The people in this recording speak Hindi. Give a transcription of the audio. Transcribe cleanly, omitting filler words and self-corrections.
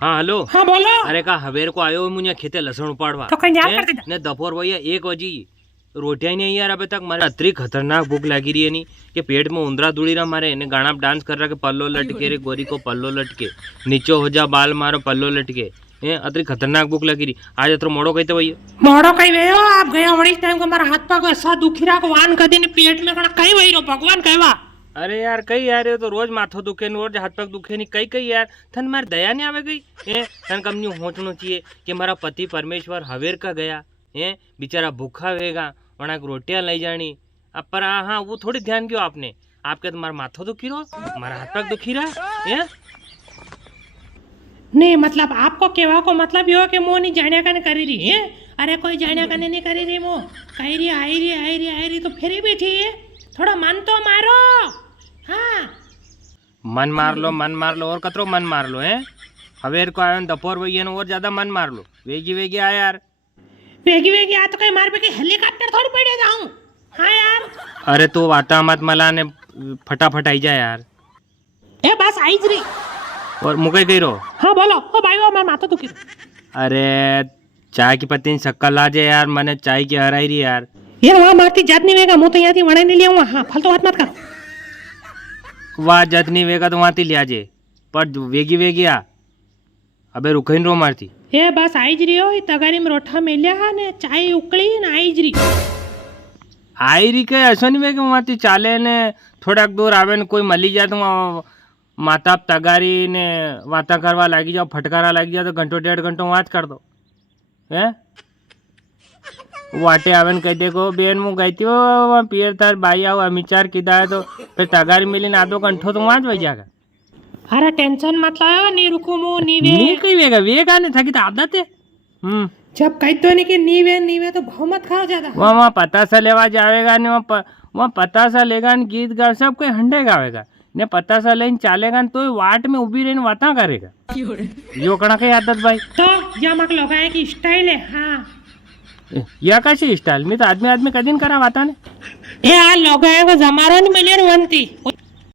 हाँ हेलो। हाँ बोलो। अरे का हवेर को आयो मुझे खेते लसण उपाड़वा तो कहीं जा करते था। ने दोपहर भैया 1 बजी रोटियां ही नहीं यार अबे तक मारे अतरी खतरनाक भूख लगी रही है नहीं कि पेट में उंदरा दुड़ी रहा मारे ने गाना डांस कर रहा के पल्लो लटके रे गोरी को पल्लो लटके नीचे हो जा बाल मारो पल्लो लटके अतरी खतरनाक भूख लगी रही आज अतरो मोड़ो कहते भैया मोड़ो कहीं गयो आप गया वही टाइम को मारा हाथ पग ऐसा दुखी रहा को वान कदी ने पेट में कणा कहीं वही रो भगवान कहवा। अरे यार कई यार ये तो रोज माथो दुखे रोज हाथ पग दुखे नहीं कई कई यार थन मार दया नहीं आवे गई थन कम न्यू होचनो चाहिए कि मारा पति परमेश्वर हवेर का गया बेचारा भूखा वेगा वहाँ रोटियां लाई जानी अब पर हाँ वो थोड़ी ध्यान क्यों आपने आपके तुम्हारा माथो दुखी रहो हमारा हाथ पग दुखी रहा नहीं मतलब आपको केवा को मतलब यो कि मो नहीं जाने का नहीं करी रही है। अरे कोई जाने का नहीं करी रही मो कही रही आई रही तो फिर भी थी थोड़ा मन तो मारो। हाँ मन मार लो और कतरो मन मार लो हवेर को आयो दोपहर वही और ज्यादा मन मार लो वेगी आया यार वेगी आ तो कहीं मार पे कि हेलीकॉप्टर थोड़ी पड़े जाऊं। हाँ यार अरे तो वाता मत मला ने फटाफट आई जाए यार ए बस आई रही और मुकई गई रो। हाँ बोलो ओ भाई वो मैं माथा दुखी। अरे चाय की पत्ती शक्कर ला जाए यार मैंने चाय की हराई रही यार वहाँ मारती जात नहीं वेगा मुँह तो यहाँ थी वड़ा नहीं लिया हाँ फालतू बात मत करो। वाह जत नहीं वेगा तो वहाँ थी लिया जे पर वेगी आ अबे रुकई रो मारती ए बस आई रही हो तगारी में रोठा मेलिया ने चाय उकली ने आई रही के ऐसा नहीं वेगे वहाँ थी चाले ने थोड़ा दूर आवे ने कोई मली जाए तो वहाँ माता तगारी ने वाता करवा लगी जाओ फटकारा लगी जाओ तो घंटों 1.5 घंटों वाच कर दो वाटे आवन कह देखो बेन मुँह गई थी वो पियर तार बाई आओ अमिचार किदा है तो फिर तगारी मिली ना 2 घंटों तो वहाँ वही जाएगा। अरे टेंशन मत लाओ नहीं रुको मो नी कहीं वेगा नहीं थकी तो आदत है जब कह तो नहीं कि नीवे तो भाव मत खाओ ज्यादा। वहाँ पता सा लेवा जाएगा नहीं वहाँ पता सा लेगा गीत गा सब कोई हंडे गावेगा ने पता सा लेन चालेगा तो वाट में उभी रहने वाता करेगा यो कणा की आदत भाई तो या मक लोग है कि स्टाइल है। हाँ या कशी स्टाइल मी तो आदमी कधी करा वाता ने ए आ लोग है को जमारो नहीं मिलियन वंती